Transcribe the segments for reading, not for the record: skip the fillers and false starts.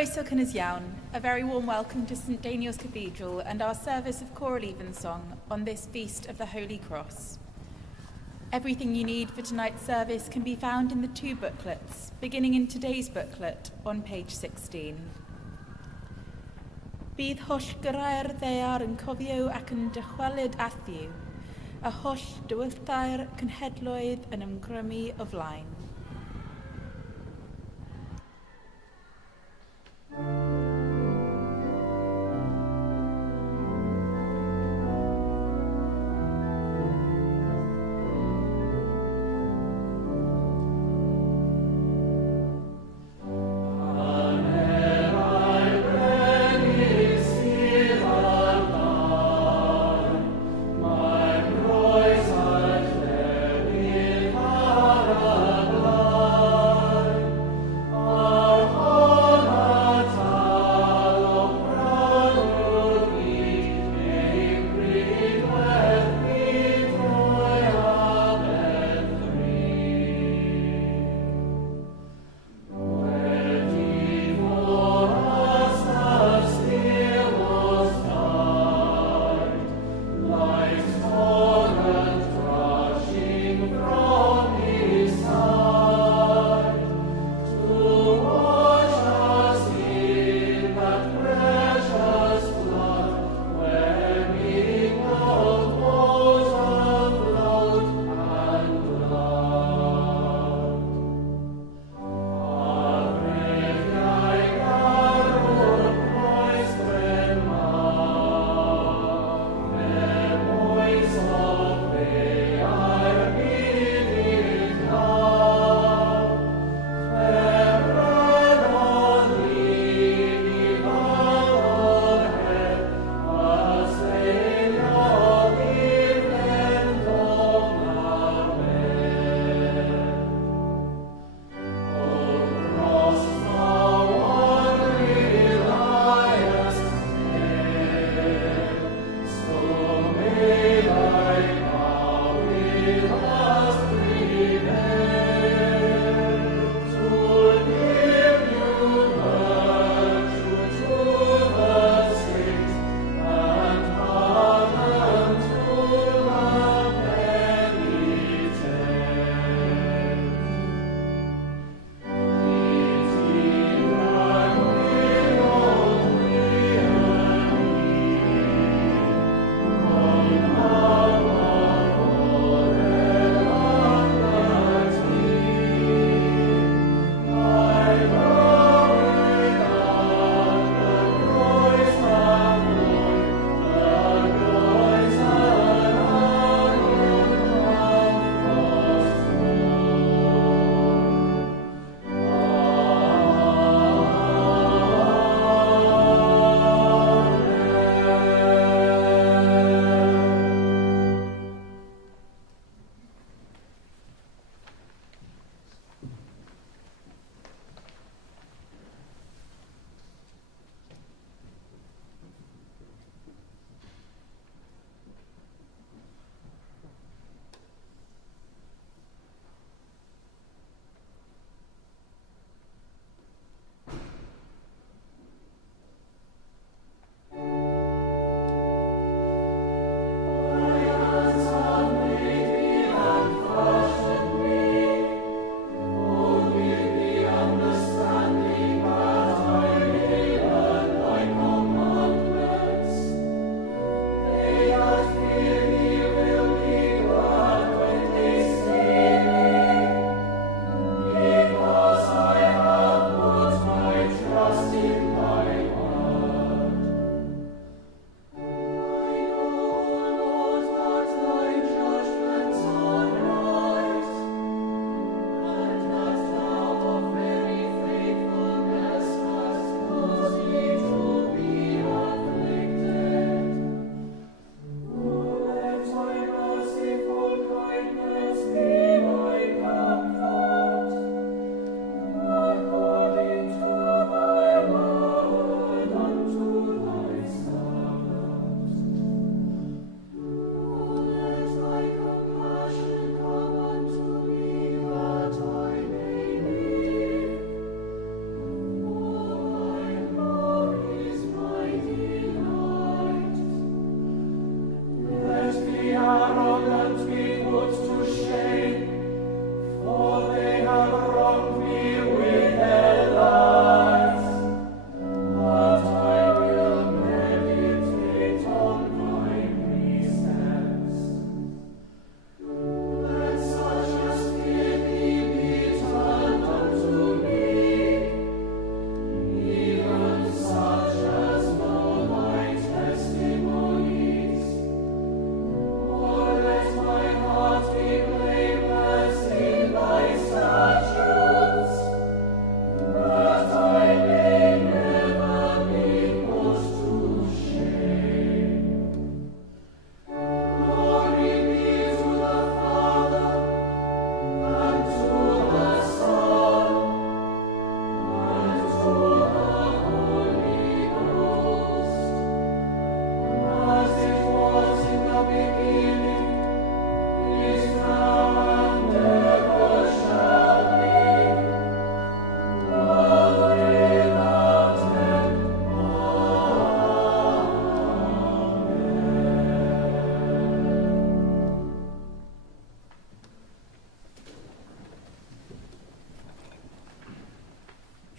Croeso cynnes iawn, a very warm welcome to St Daniel's Cathedral and our service of choral evensong on this Feast of the Holy Cross. Everything you need for tonight's service can be found in the two booklets, beginning in today's booklet on page 16. Bydd holl gyrau'r ddaear yn cofio ac yn dychwelyd athiw, a holl dywylltair cynhedloedd yn ymgrymu o flaen.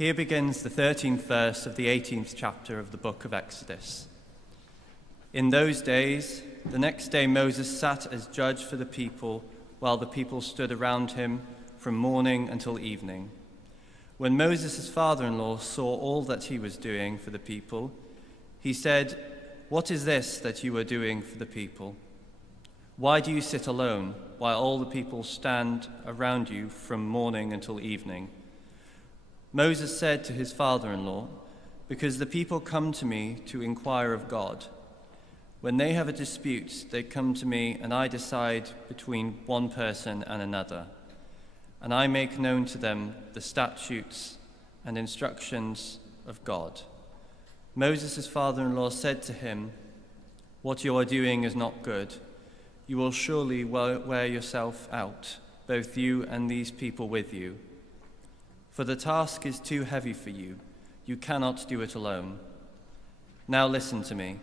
Here begins the 13th verse of the 18th chapter of the book of Exodus. In those days, the next day Moses sat as judge for the people, while the people stood around him from morning until evening. When Moses' father-in-law saw all that he was doing for the people, he said, "What is this that you are doing for the people? Why do you sit alone while all the people stand around you from morning until evening?" Moses said to his father-in-law, "Because the people come to me to inquire of God. When they have a dispute, they come to me, and I decide between one person and another. And I make known to them the statutes and instructions of God." Moses' father-in-law said to him, "What you are doing is not good. You will surely wear yourself out, both you and these people with you. For the task is too heavy for you. You cannot do it alone. Now listen to me.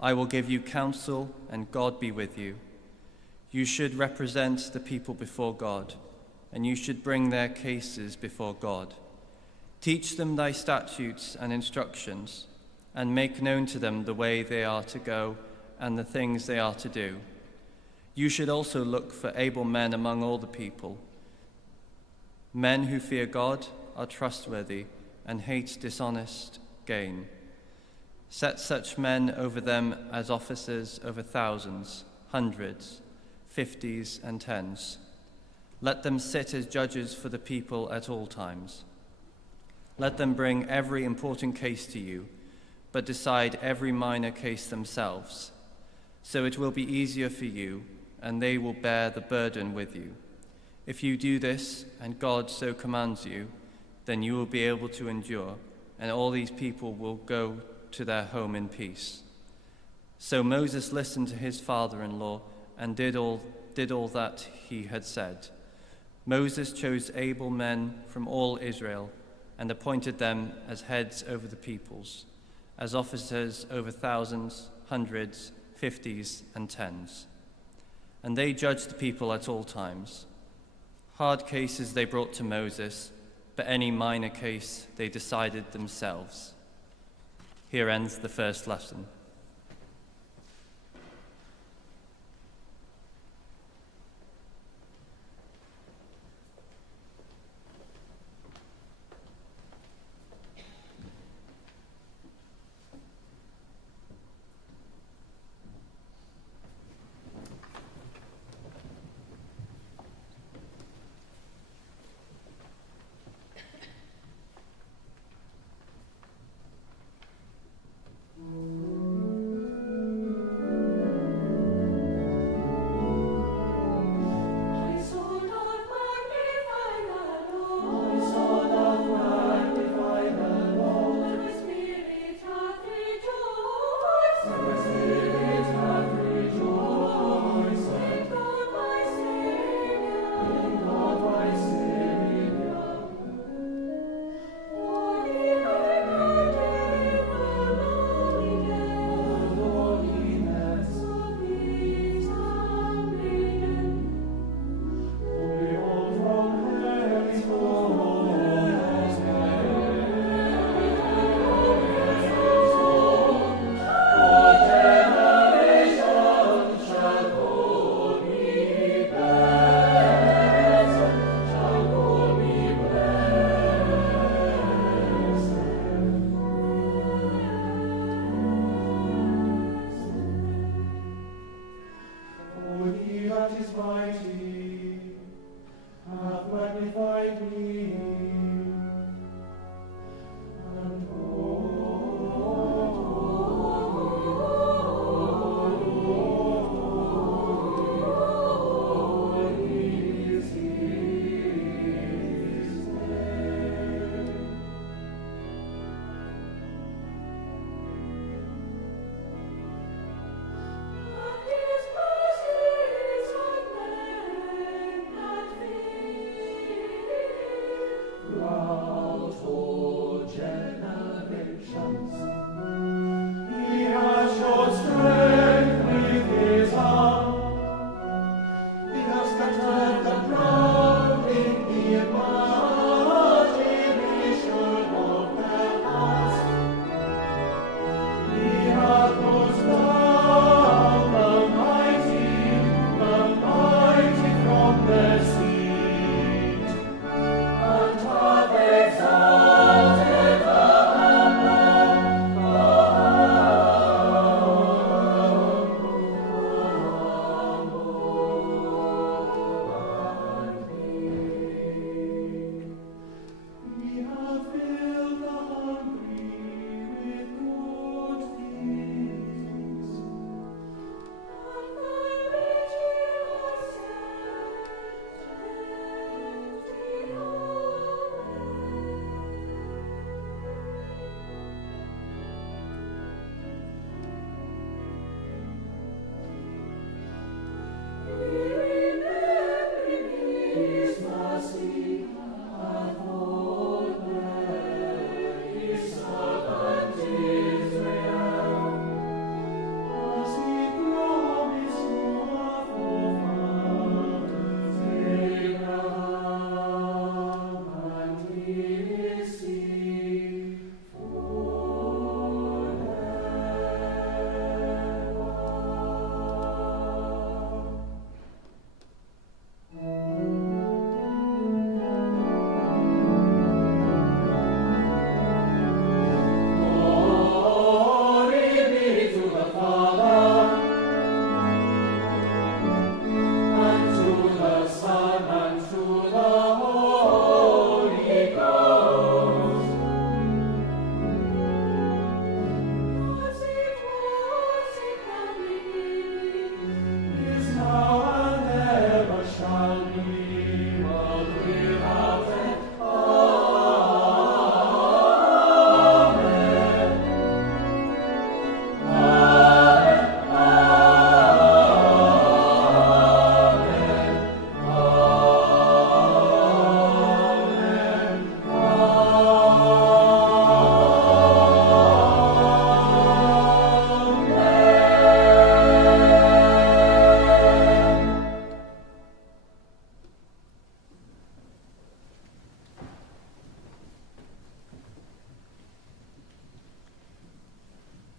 I will give you counsel, and God be with you. You should represent the people before God, and you should bring their cases before God. Teach them thy statutes and instructions, and make known to them the way they are to go and the things they are to do. You should also look for able men among all the people, men who fear God, are trustworthy, and hate dishonest gain. Set such men over them as officers over thousands, hundreds, 50s, and 10s. Let them sit as judges for the people at all times. Let them bring every important case to you, but decide every minor case themselves. So it will be easier for you, and they will bear the burden with you. If you do this, and God so commands you, then you will be able to endure, and all these people will go to their home in peace." So Moses listened to his father-in-law and did all that he had said. Moses chose able men from all Israel and appointed them as heads over the peoples, as officers over thousands, hundreds, 50s, and 10s. And they judged the people at all times. Hard cases they brought to Moses, but any minor case they decided themselves. Here ends the first lesson.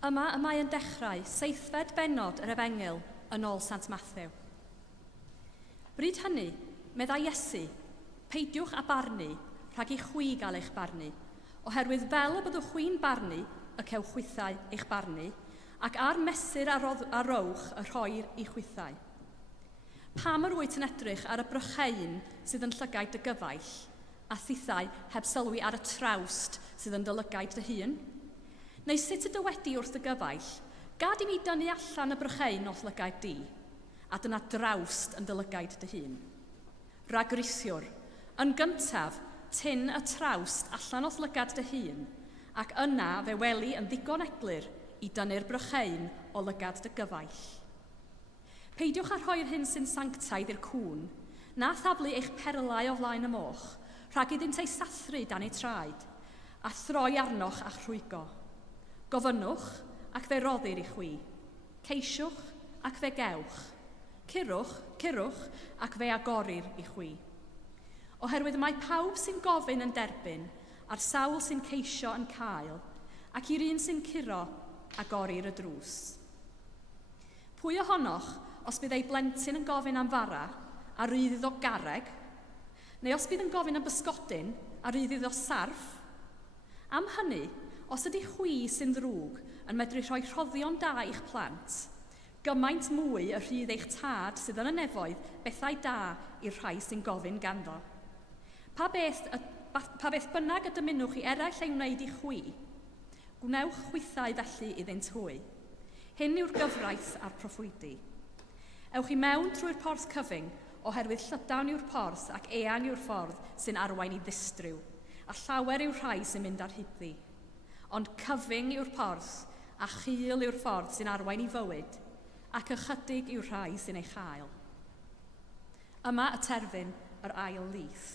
Yma y mae yn dechrau 7fed bennod yr Efengil yn ôl Sant Matthew. Bryd hynny, meddai Iesu, peidiwch â barnu rhag i chwi gael eich barnu, oherwydd fel y byddwch chwi'n barnu y cew chwythau eich barnu, ac ar mesur a rowch y rhoi'r i chwythau. Pam yr wyt yn edrych ar y brycheun sydd yn llygaid dy gyfaill, a thithau heb sylwi ar y trawst sydd yn dy lygaid dy hun? Neu sut ydw wedi wrth y gyfaill, gad i mi dynnu allan y brycheun o'ch lygaid di, a dyna drawst yn dy lygaid dy hun. Ragrisiwr, yn gyntaf, tyn y trawst allan o'ch lygad dy hun, ac yna fe weli yn ddigon eglur i dynnu'r brycheun o lygad dy gyfaill. Peidiwch â rhoi'r hyn sy'n sanctaidd i'r cwn, na thaflu eich perlau o flaen y moch, rhag iddynt ei sathru dan ei traed, a throi arnoch a chrwygo. Gofynnwch ac fe roddir i chwi. Ceisiwch ac fe gewch. Curwch ac fe agorir i chwi. Oherwydd mae pawb sy'n gofyn yn derbyn, a'r sawl sy'n ceisio yn cael, ac i'r un sy'n curo agorir y drws. Pwy ohonoch, os bydd ei blentyn yn gofyn am fara, a rydd iddo garreg, neu os bydd yn gofyn am bysgodyn, a rydd iddo sarf? Am hynny, os ydy chwi sy'n ddrwg yn medru rhoi rhoddion da i'ch plant, gymaint mwy y rhydd eich tad sydd yn y nefoedd bethau da i'r rhai sy'n gofyn ganddo. Pa beth bynnag y dymunwch i eraill ei wneud i chwi, gwnewch chwythau felly iddynt hwy. Hyn yw'r gyfraith a'r proffwydi. Ewch i mewn trwy'r porth cyfyng, oherwydd llydawn yw'r porth ac eang yw'r ffordd sy'n arwain i ddistryw, a llawer yw'r rhai sy'n mynd ar hyddi. Ond cyfyng yw'r porth, a chul yw'r ffordd sy'n arwain i fywyd, ac ychydig yw'r rhai sy'n ei chael. Yma y terfyn yr ail lith.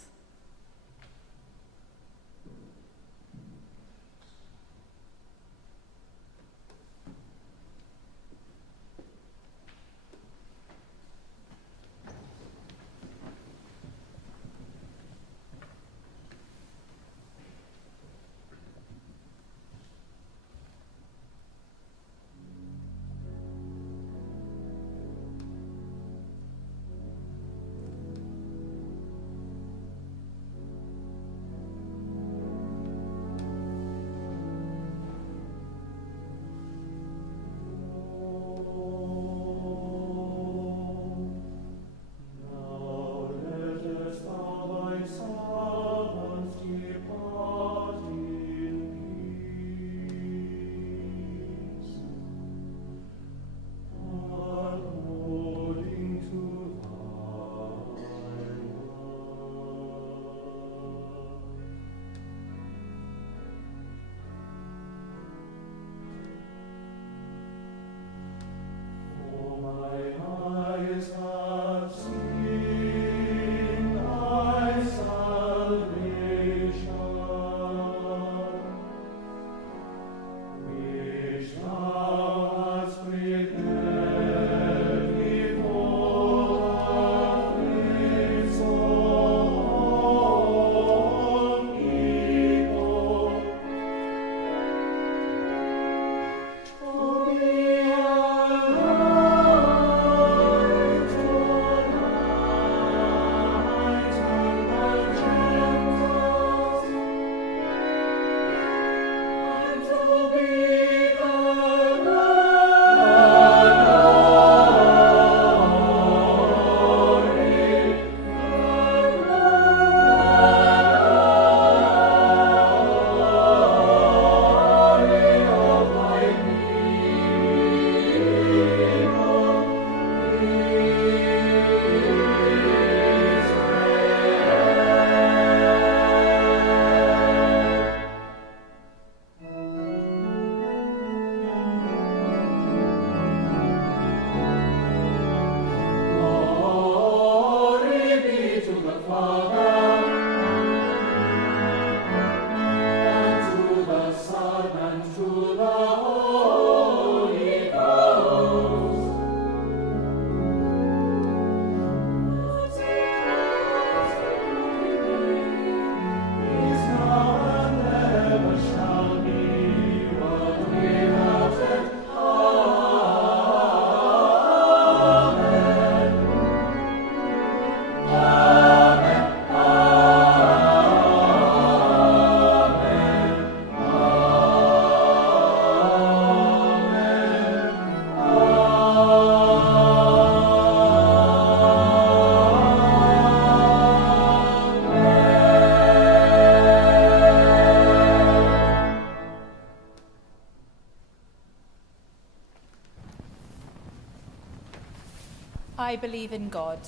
I believe in God,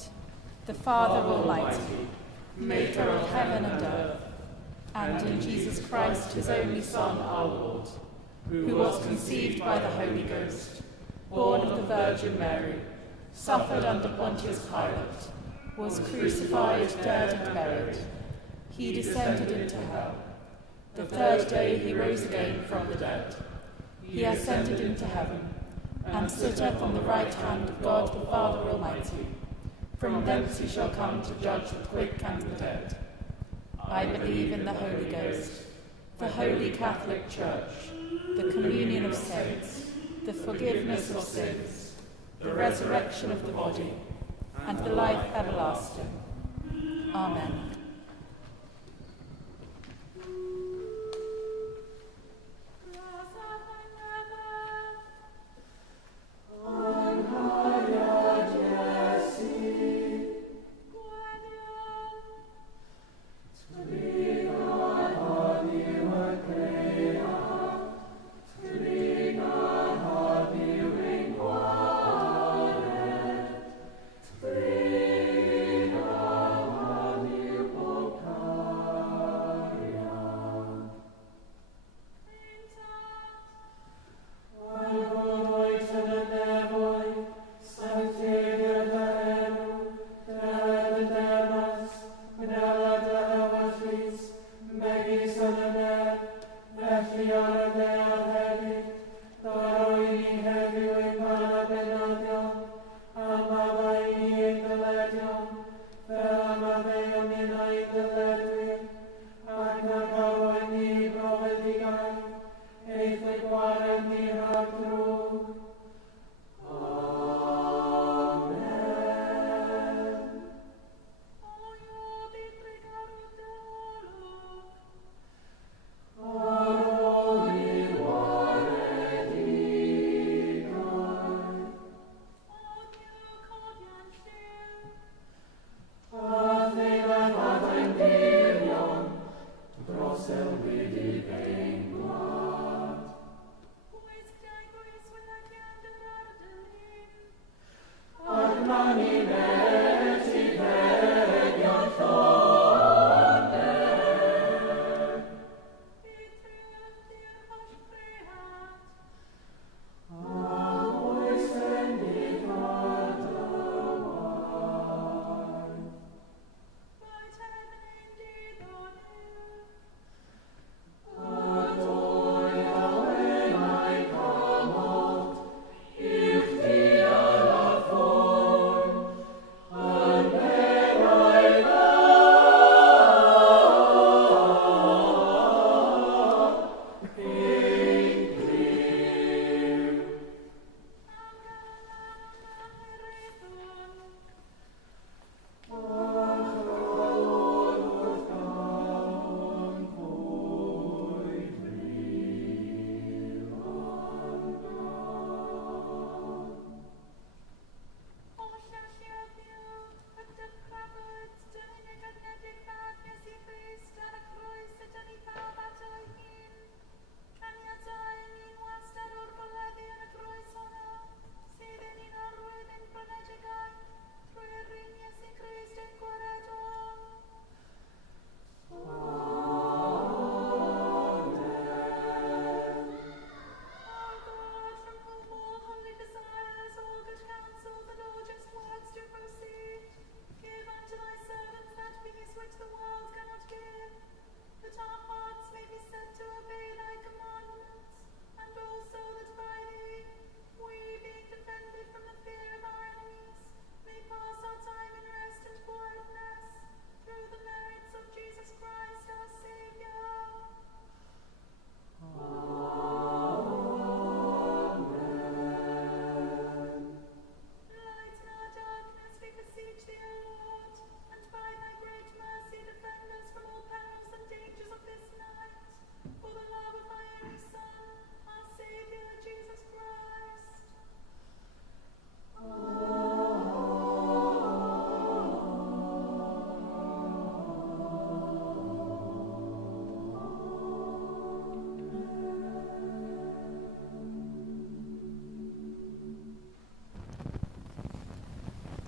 the Father Almighty, maker of heaven and earth, and in Jesus Christ, his only Son, our Lord, who was conceived by the Holy Ghost, born of the Virgin Mary, suffered under Pontius Pilate, was crucified, dead, and buried. He descended into hell. The third day he rose again from the dead. He ascended into heaven, and sitteth on the right hand of God the Father Almighty. From thence he shall come to judge the quick and the dead. I believe in the Holy Ghost, the Holy Catholic Church, the communion of saints, the forgiveness of sins, the resurrection of the body, and the life everlasting. Amen.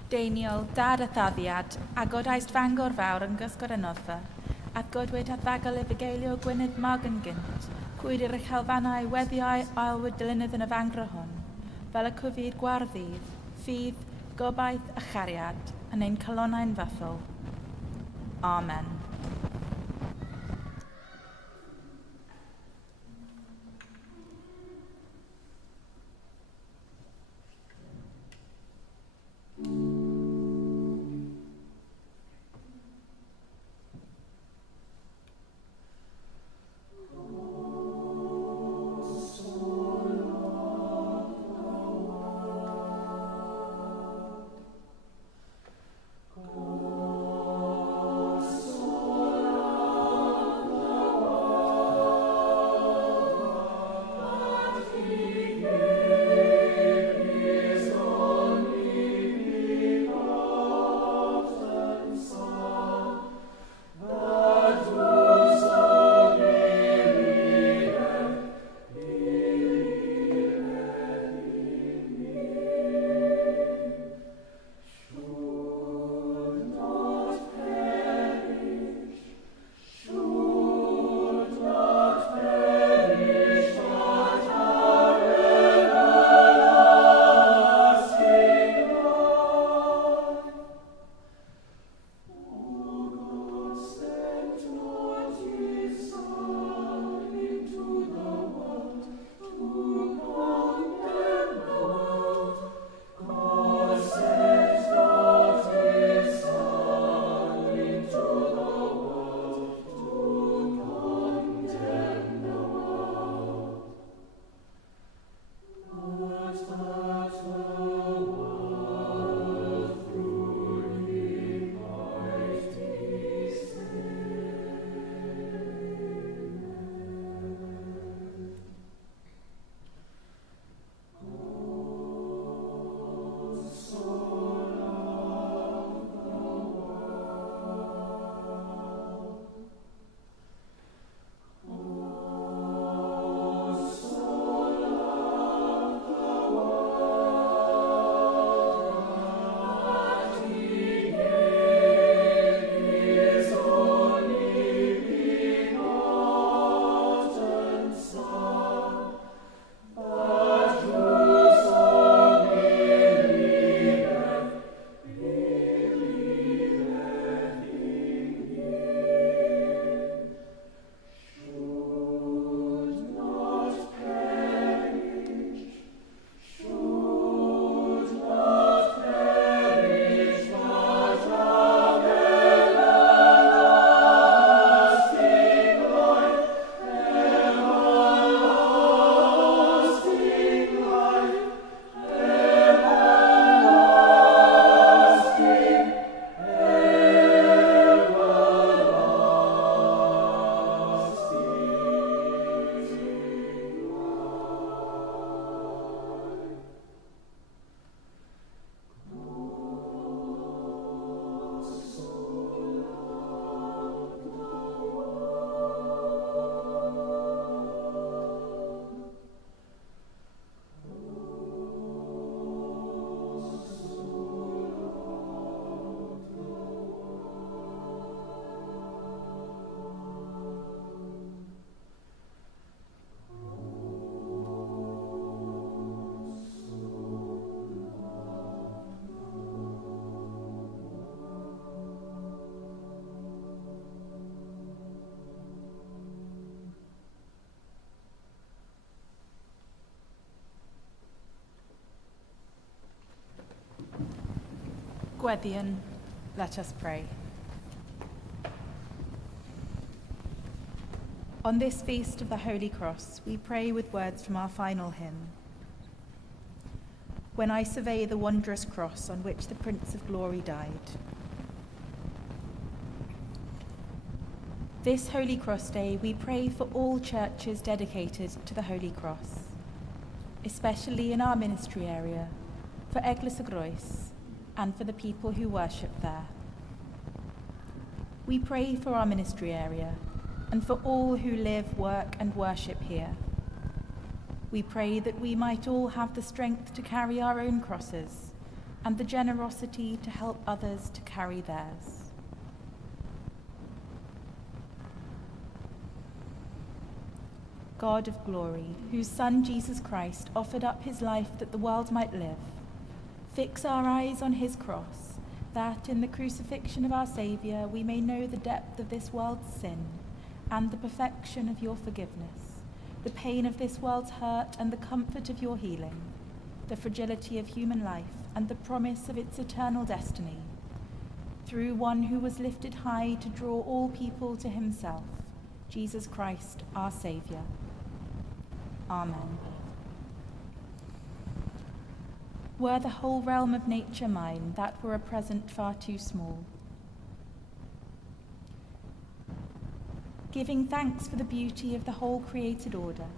Deiniol, dad a thaddiad, a godaist fangor fawr yn gysgod y noddfa, a godwyd a ddagol y bugeilio Gwynedd mag yn gynt, cwyd i'r eich helfannau weddiau ailwyd dilynydd yn y fangro hon, fel y cwfyd gwardydd, ffydd, gobaith a chariad, yn ein colonnau'n fythol. Amen. Gweddian, let us pray. On this feast of the Holy Cross, we pray with words from our final hymn. When I survey the wondrous cross on which the Prince of Glory died. This Holy Cross Day, we pray for all churches dedicated to the Holy Cross, especially in our ministry area, for Eglwys y Groes, and for the people who worship there. We pray for our ministry area and for all who live, work and worship here. We pray that we might all have the strength to carry our own crosses and the generosity to help others to carry theirs. God of glory, whose Son Jesus Christ offered up his life that the world might live, fix our eyes on his cross, that in the crucifixion of our Saviour we may know the depth of this world's sin and the perfection of your forgiveness, the pain of this world's hurt and the comfort of your healing, the fragility of human life and the promise of its eternal destiny. Through one who was lifted high to draw all people to himself, Jesus Christ, our Saviour. Amen. Were the whole realm of nature mine, that were a present far too small. Giving thanks for the beauty of the whole created order,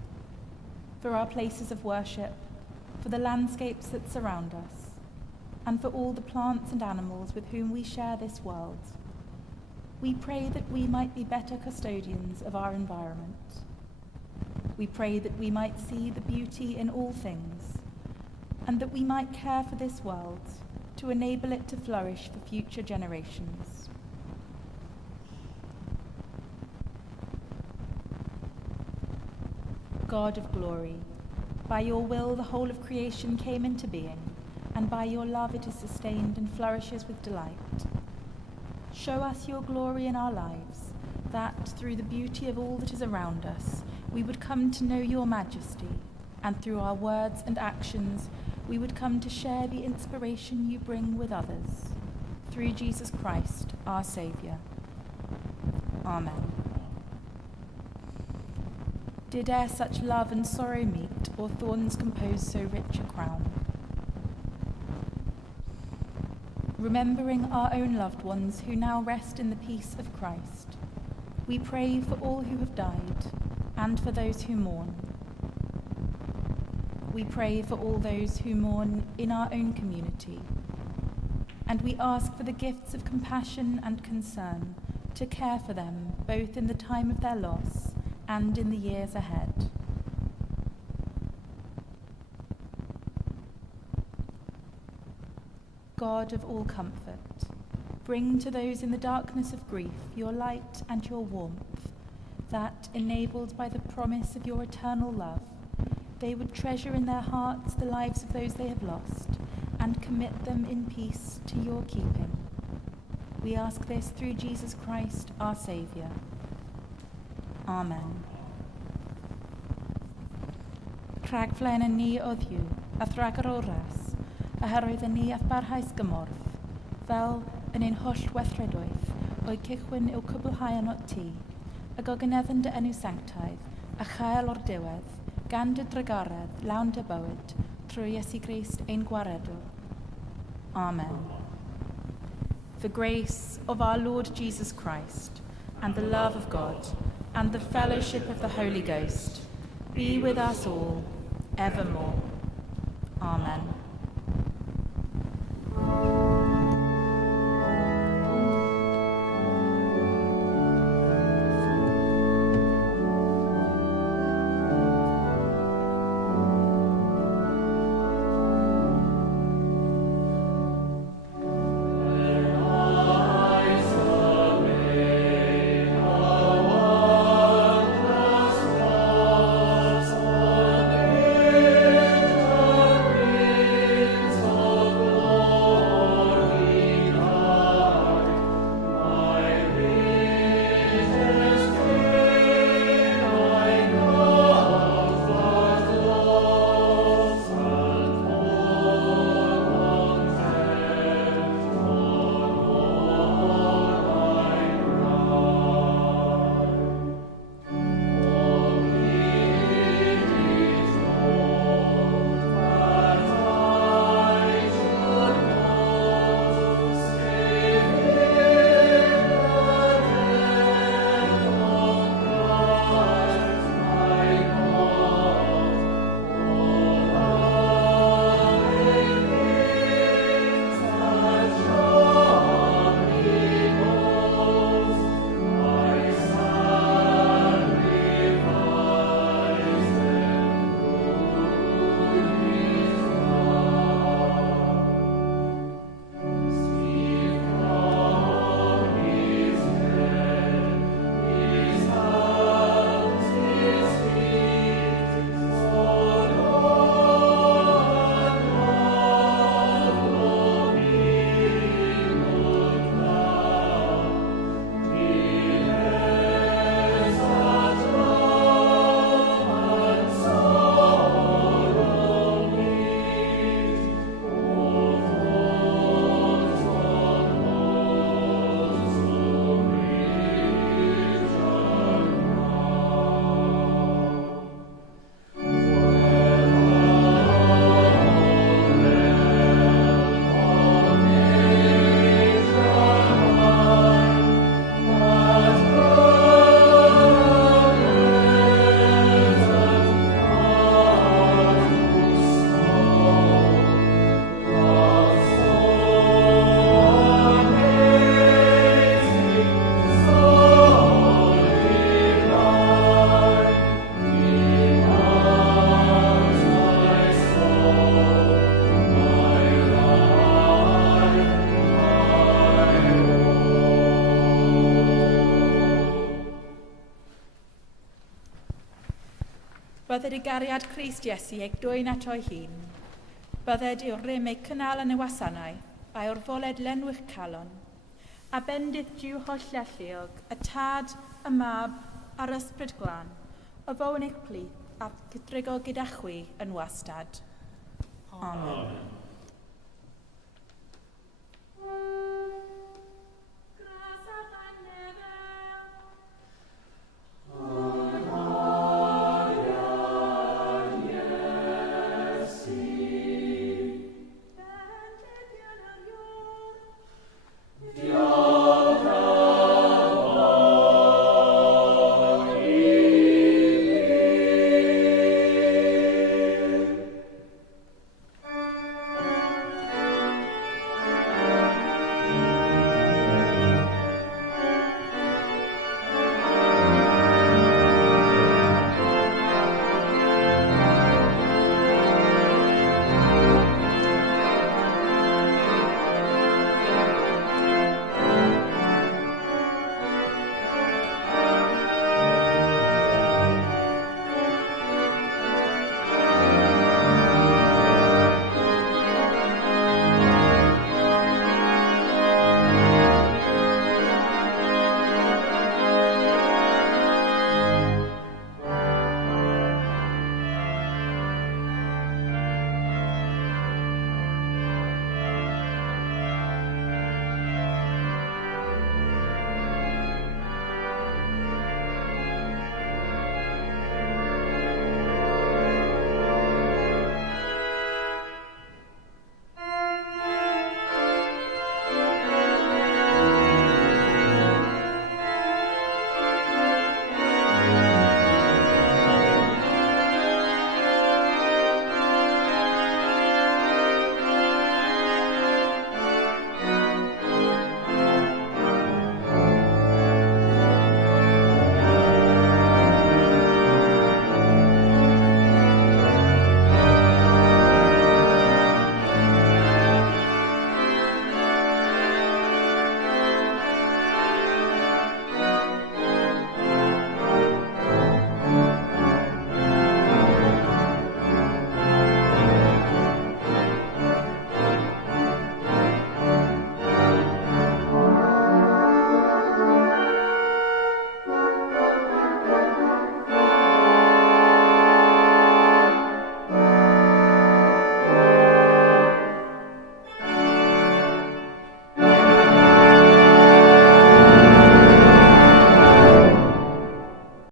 for our places of worship, for the landscapes that surround us, and for all the plants and animals with whom we share this world, we pray that we might be better custodians of our environment. We pray that we might see the beauty in all things, and that we might care for this world to enable it to flourish for future generations. God of glory, by your will the whole of creation came into being, and by your love it is sustained and flourishes with delight. Show us your glory in our lives, that through the beauty of all that is around us, we would come to know your majesty, and through our words and actions, we would come to share the inspiration you bring with others. Through Jesus Christ, our Saviour. Amen. Did e'er such love and sorrow meet, or thorns compose so rich a crown? Remembering our own loved ones who now rest in the peace of Christ, we pray for all who have died and for those who mourn. We pray for all those who mourn in our own community, and we ask for the gifts of compassion and concern to care for them both in the time of their loss and in the years ahead. God of all comfort, bring to those in the darkness of grief your light and your warmth, that, enabled by the promise of your eternal love, they would treasure in their hearts the lives of those they have lost and commit them in peace to your keeping. We ask this through Jesus Christ, our Saviour. Amen. Rhagflaen yn ni oedd yw, a thrag ar ôl ras, a hyroedd yn ni ath barhaus gymorth, fel yn ein holl weithredoedd, o'i cychwyn i'w cwblhau yn o ti, a gogyneddyn dy enw sanctaidd, a chael o'r diwedd, gan dy drygaredd, lawn dy bywyd, trwy Iesu Grist ein gwaredw. Amen. The grace of our Lord Jesus Christ, and the love of God, and the fellowship of the Holy Ghost, be with us all, evermore. Amen. Bydded y gariad Crist Iesu eich dwy'n at o'i hun. Bydded yw'r rym ei cynnal yn y wasanaeth, a yw'r foled lenwych calon. A bendith diw holl llethiog, y tad, y mab, a'r ysbryd glân, o fown eich plith a cydrigo gyda chwi yn wastad. Amen.